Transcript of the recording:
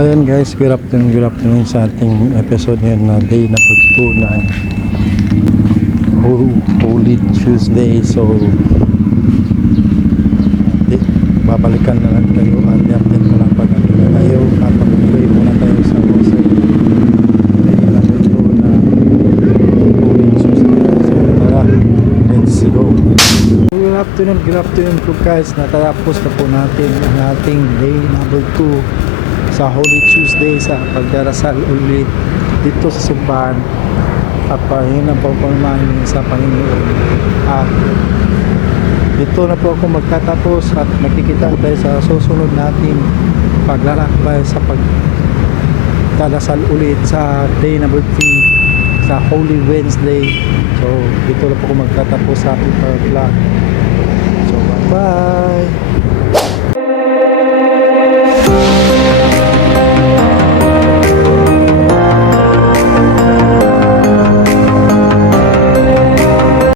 Ayan guys, good afternoon sa ating episode ngayon na day number 2 na Holy Tuesday. So babalikan na lang tayo at update ko lang pag ano na tayo at mag-pray muna tayo sa Rosary day number 2 na Holy Tuesday. So tara, let's go. Good afternoon po guys. Natapos na po natin ang ating day number 2 sa Holy Tuesday sa pagdarasal ulit dito sa simbahan at pahinga po namin sa Panginoon. At dito na po ako magtatapos at makikita tayo sa susunod natin paglalakbay sa pagdarasal ulit sa day number 3 sa Holy Wednesday. So dito na po ako magtatapos sa ating vlog. So bye bye.